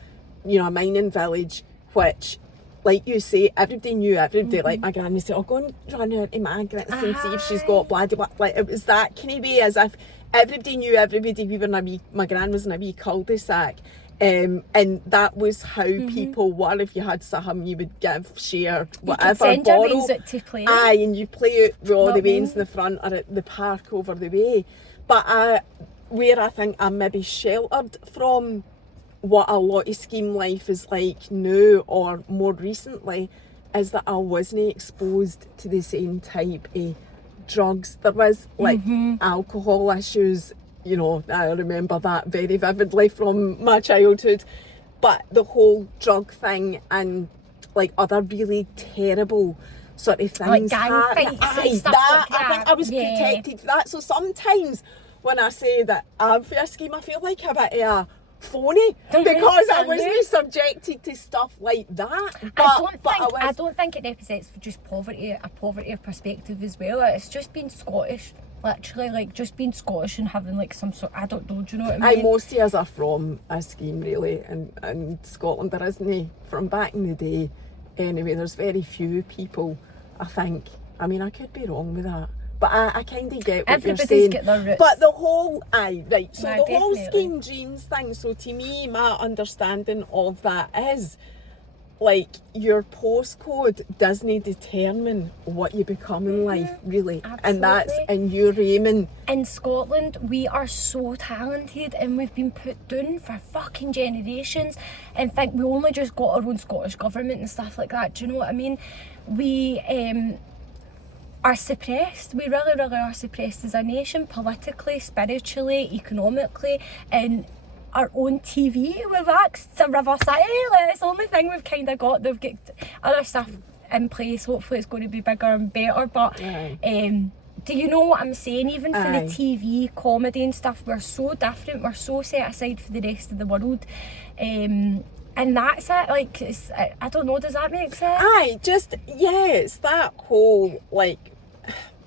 you know, a mining village, which, like you say, everybody knew everybody. Like my granny said, go and run out to Margaret's and see if she's got bloody, like it was that kind of way, as if everybody knew everybody. We were in a wee, my gran was in a wee cul-de-sac, and that was how people were. If you had something, you would share, whatever, you borrow. Your out to play. And you play out with all the wains in the front or at the park over the way. But where I think I'm maybe sheltered from what a lot of scheme life is like now, or more recently, is that I wasn't exposed to the same type of drugs. There was like alcohol issues, you know, I remember that very vividly from my childhood, but the whole drug thing and like other really terrible sort of things, like gang fights and stuff like that. I think I was protected for that. So sometimes when I say that I'm for a scheme, I feel like a bit of a phony, because I wasn't subjected to stuff like that. I don't think it represents for just poverty, a poverty of perspective as well. It's just being Scottish, literally, like just being Scottish and having like some sort, I don't know, do you know what I mean? Most of us are from a scheme really, and Scotland, there isn't from back in the day. anyway. There's very few people, I think. I mean, I could be wrong with that. But I kind of get what Everybody's you're saying. got their roots. But the whole, right, so No, the whole definitely. scheme dreams thing, so to me, my understanding of that is, like, your postcode doesn't determine what you become in life, really. Absolutely. And that's in your aiming. In Scotland, we are so talented and we've been put down for fucking generations and think we only just got our own Scottish government and stuff like that. Do you know what I mean? We are suppressed. We really, really are suppressed as a nation, politically, spiritually, economically, and our own TV. We've asked to reverse it. It's the only thing we've kind of got. They've got other stuff in place. Hopefully it's going to be bigger and better. But do you know what I'm saying? Even for the TV, comedy and stuff, we're so different. We're so set aside for the rest of the world. And that's it. Like, I don't know, does that make sense? It's that whole, like,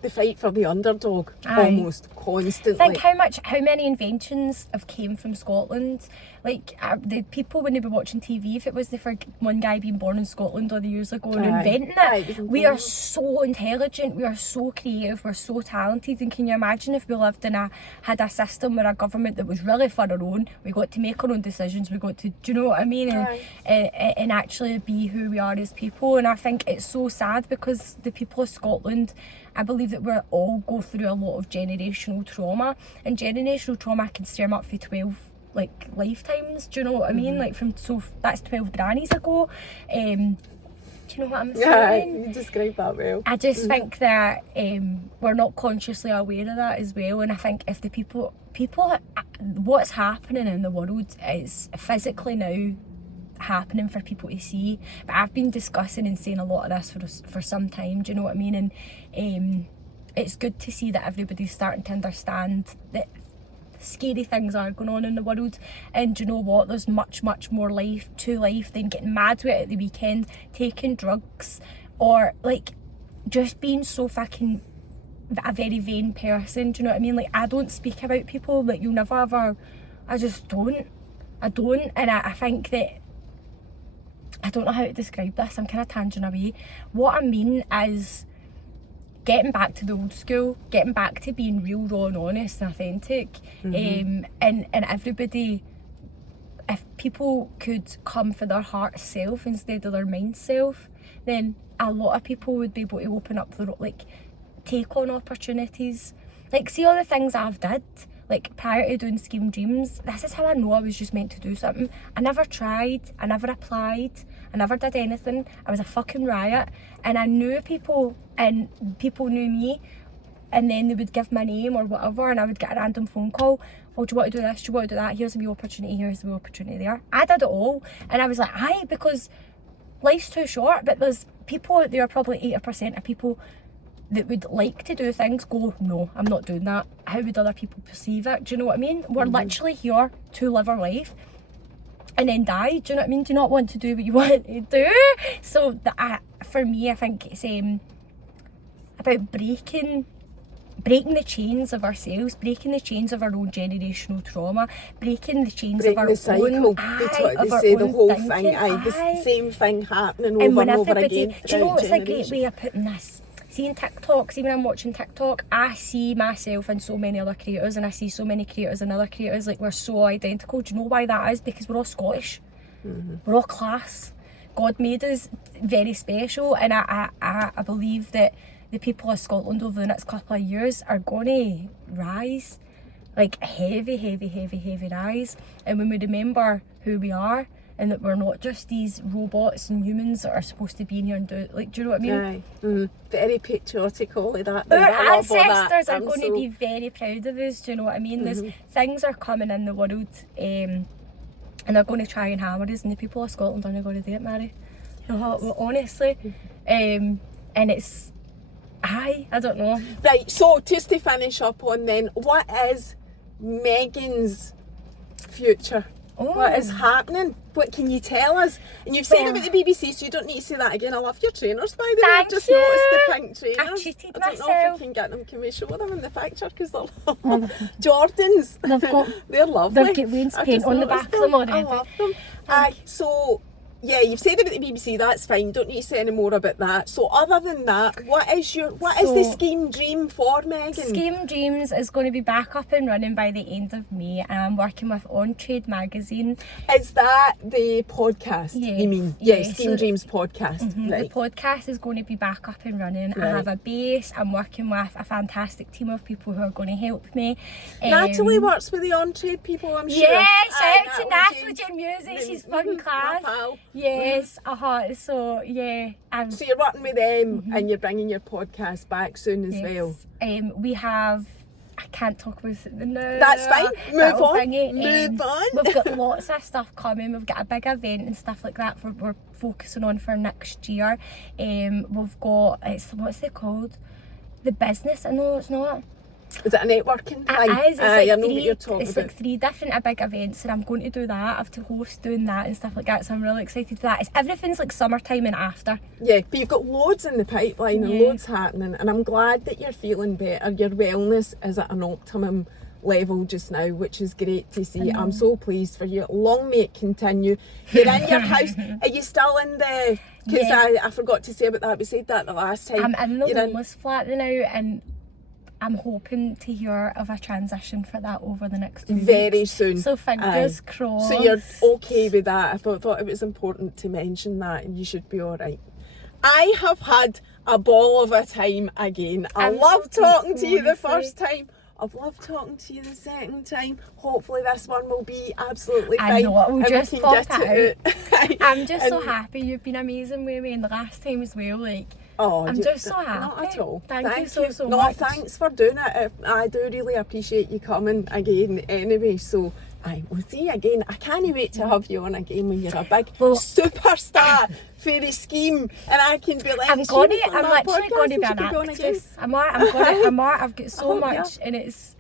the fight for the underdog, almost constantly. Think how many inventions have came from Scotland. Like, the people, when they were watching TV, if it was for one guy being born in Scotland all the years ago and inventing it, we are so intelligent, we are so creative, we're so talented. And can you imagine if we lived had a system where a government that was really for our own, we got to make our own decisions, we got to, do you know what I mean? And actually be who we are as people. And I think it's so sad because the people of Scotland, I believe that we're all go through a lot of generational trauma, and generational trauma can stem up for 12 like lifetimes, do you know what I mean? Like that's 12 grannies ago. Do you know what I'm saying? Yeah, you described that well. I just think that we're not consciously aware of that as well, and I think if the people, what's happening in the world is physically now happening for people to see. But I've been discussing and saying a lot of this for some time, do you know what I mean? And it's good to see that everybody's starting to understand that scary things are going on in the world, and do you know what, there's much more life to life than getting mad with it at the weekend, taking drugs, or like just being so fucking a very vain person. Do you know what I mean? Like, I don't speak about people, like, you'll never ever, I just don't, and I think that I don't know how to describe this, I'm kind of tangent away. What I mean is getting back to the old school, getting back to being real, raw and honest and authentic. And everybody, if people could come for their heart self instead of their mind self, then a lot of people would be able to open up take on opportunities. Like, see all the things I've did, like prior to doing Scheme Dreams, this is how I know I was just meant to do something. I never tried, I never applied, I never did anything. I was a fucking riot, and I knew people and people knew me, and then they would give my name or whatever, and I would get a random phone call. Oh, do you want to do this? Do you want to do that? Here's a wee opportunity, here's a wee opportunity there. I did it all, and I was like, aye, because life's too short. But there's people out there, probably 80% of people that would like to do things go, no, I'm not doing that. How would other people perceive it? Do you know what I mean? We're literally here to live our life and then die. Do you know what I mean? Do you not want to do what you want to do? So for me, I think it's about breaking the chains of ourselves, breaking the chains of our own generational trauma, breaking the chains of our the cycle. own They say the whole thing, the same thing happening over and over again. Do you know what's a great way of putting this? Seeing TikToks, even I'm watching TikTok, I see myself and so many other creators, and I see so many creators and other creators, like, we're so identical. Do you know why that is? Because we're all Scottish. We're all class. God made us very special, and I believe that the people of Scotland over the next couple of years are going to rise. Like, heavy rise. And when we remember who we are, and that we're not just these robots and humans that are supposed to be in here and do, like, do you know what I mean? Very patriotical, like that. Our ancestors are going to be very proud of us, do you know what I mean? There's things are coming in the world, and they're going to try and hammer us, and the people of Scotland aren't going to do it, Mary. You know what, well, honestly. And it's, I don't know. Right, so just to finish up on then, what is Megan's future? What is happening? What can you tell us? And you've said about the BBC, so you don't need to say that again. I love your trainers, by the way. I've just noticed the pink trainers. I cheated I don't myself. know if we can get them. Can we show them in the picture? Because they're Jordans. They're lovely. They've got Wayne's paint on the back of them already. I love them. Aye, so yeah, you've said about the BBC, that's fine. Don't need to say any more about that. So other than that, what is the scheme dream for Megan? Scheme Dreams is going to be back up and running by the end of May, and I'm working with On Trade magazine. Is that the podcast? Yeah. You mean? Yeah, Yeah, Scheme Dreams podcast. Right. The podcast is going to be back up and running. Right. I have a base. I'm working with a fantastic team of people who are going to help me. Natalie works with the On Trade people, I'm sure. Yeah, shout out to Natalie Natalie J Music. She's My fun class. pal. Yes, so yeah. So you're working with them and you're bringing your podcast back soon as well. We have, I can't talk about it now. That's fine. Move on. Thingy. Move on. We've got lots of stuff coming. We've got a big event and stuff like that we're focusing on for next year. We've got, what's it called? The business. No, it's not. Is it a networking thing? It is. It's I know three, what you're talking it's about. like 3 different big events, and I'm going to do that. I have to host doing that and stuff like that, so I'm really excited for that. Everything's like summertime and after. Yeah, but you've got loads in the pipeline and loads happening, and I'm glad that you're feeling better. Your wellness is at an optimum level just now, which is great to see. I'm so pleased for you. Long may it continue. You're in your house. Are you still in the... Because I forgot to say about that. We said that the last time. I'm in the homeless flat now, and I'm hoping to hear of a transition for that over the next 2 weeks. Very soon. So fingers crossed. So you're okay with that. I thought it was important to mention that, and you should be all right. I have had a ball of a time again. I loved talking to you the first time. I've loved talking to you the second time. Hopefully this one will be absolutely fine. I know, it will just pop it out. I'm just so happy. You've been amazing with me, and the last time as well, like... Oh, I'm just so happy. Not at all. Thank you so No, much. thanks for doing it. I do really appreciate you coming again anyway. So we'll see you again. I can't wait to have you on again when you're a big superstar for the scheme, and I can be like, I'm literally going to be an actress. I've got so much, and it's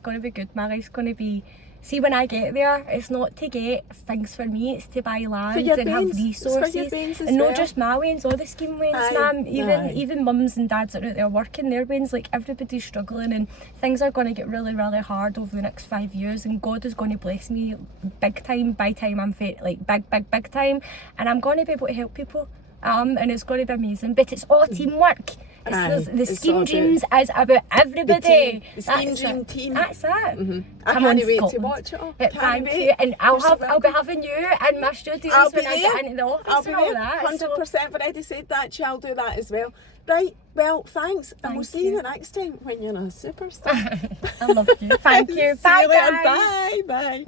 going to be good. My life's going to be... See, when I get there, it's not to get things for me, it's to buy land and have resources. And not just my wains, all the scheme wains, ma'am. Even mums and dads that are out there working their wains, like everybody's struggling, and things are going to get really, really hard over the next 5 years, and God is going to bless me big time, by time I'm like big time, and I'm going to be able to help people. And it's going to be amazing, but it's all teamwork. The Scheme Dreams is about everybody. The Scheme Dream team. That's it. I can't wait to watch it all. Thank you, and I'll be having you in my studios when I get into the office. I'll be and all there. that. 100%. I've already said that. I'll do that as well. Right. Well, thanks, and we'll see you the next time when you're a superstar. I love you. Thank you. Bye, See you later. guys. Bye.